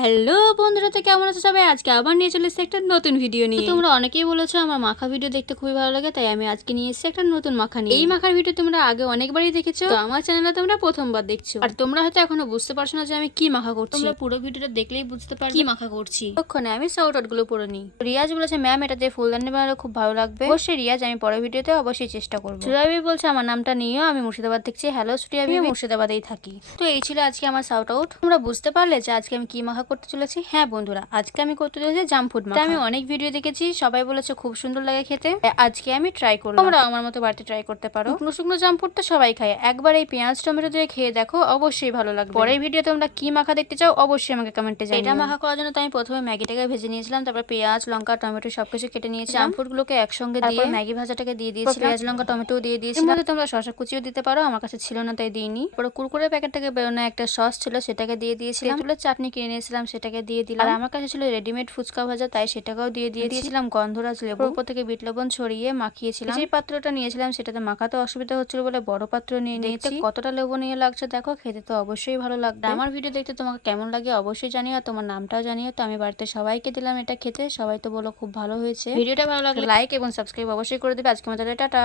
Hello বন্ধুরা, তো কেমন আছো সবাই? আজকে আবার নিয়ে চলে এসেছি একটা নতুন ভিডিও নিয়ে। তোমরা অনেকেই বলেছো আমার মাখা ভিডিও দেখতে খুবই ভালো লাগে, তাই আমি আজকে নিয়ে এসেছি একটা নতুন মাখা নিয়ে। এই মাখার ভিডিও তোমরা আগে অনেকবারই দেখেছো, তো আমার চ্যানেলে তোমরা প্রথমবার দেখছো। আর তোমরা হয়তো এখনো বুঝতে পারছো না যে আমি কি মাখা করছি। তোমরা পুরো ভিডিওটা দেখলেই বুঝতে পারবে কি মাখা করছি। তখনই আমি শাউট গুলো পরে নিই। রিয়াজ বলেছে ম্যাম এটা দিয়ে ফুলদানি বানালে খুব ভালো লাগবে। অবশ্যই রিয়াজ, আমি পরের ভিডিওতে অবশ্যই চেষ্টা করবো। সুরাবি বলছে আমার নামটা নিয়েও, আমি মুর্শিদাবাদ দেখছি। হ্যালো সুরিয়াবি, আমি মুর্শিদাবাদেই থাকি। তো এই ছিল আজকে আমার শাউট আউট। তোমরা বুঝতে পারলে যে আজকে আমি কি মাখা করতে চলেছি? হ্যাঁ বন্ধুরা, আজকে আমি করতে চলেছি জাম ফুড মাখা। আমি অনেক ভিডিও দেখেছি, সবাই বলেছে খুব সুন্দর লাগে খেতে। আজকে আমি ট্রাই করলাম। তোমরা আমার মতো বাড়িতে ট্রাই করতে পারো। শুকনো শুকনো জাম ফুড তো সবাই খায়, একবার এই পেঁয়াজ টমেটো দিয়ে খেয়ে দেখো, অবশ্যই ভালো লাগবে। পরের ভিডিও তোমরা কি মাখা দেখতে চাও অবশ্যই আমাকে কমেন্টে জানিও। এটা মাখা করার জন্য তো আমি প্রথমে ম্যাগিটাকে ভেজে নিয়েছিলাম, তারপর পেঁয়াজ লঙ্কা টমেটো সবকিছু কেটে নিয়েছি। জাম ফুড গুলোকে একসঙ্গে দিয়ে ম্যাগি ভাজাটাকে দিয়ে দিয়েছি, পেঁয়াজ লঙ্কা টমেটো দিয়ে দিয়েছিলাম। তোমরা শসা কুচিও দিতে পারো, আমার কাছে ছিল না তাই দিইনি। পরে কুরকুরে প্যাকেটটাকে বেরোনো একটা সস ছিল, সেটাকে দিয়ে দিয়েছিলাম। তেঁতুলের চাটনি কিনে নিয়েছিলাম, সেটাকে দিয়ে দিলাম। আর আমার কাছে ছিল রেডিমেড ফুচকা ভাজা, তাই সেটাকেও দিয়ে দিয়েছিলাম। গন্ধরাজ লেবু উপর থেকে বিট লবণ ছড়িয়ে মাখিয়েছিলাম। যে পাত্রটা নিয়েছিলাম সেটাতে মাখাতে অসুবিধা হচ্ছিল বলে বড় পাত্র নিয়ে নিয়েছি। কতটা লবণীয় লাগছে দেখো, খেতে তো অবশ্যই ভালো লাগবে। আমার ভিডিও দেখতে তোমাকে কেমন লাগে অবশ্যই জানিও, আর তোমার নামটাও জানিও। তো আমি বাড়িতে সবাইকে দিলাম এটা খেতে, সবাই তো বলো খুব ভালো হয়েছে। ভিডিওটা ভালো লাগলে লাইক এবং সাবস্ক্রাইব অবশ্যই করে দেবে। আজকে মতো টাটা।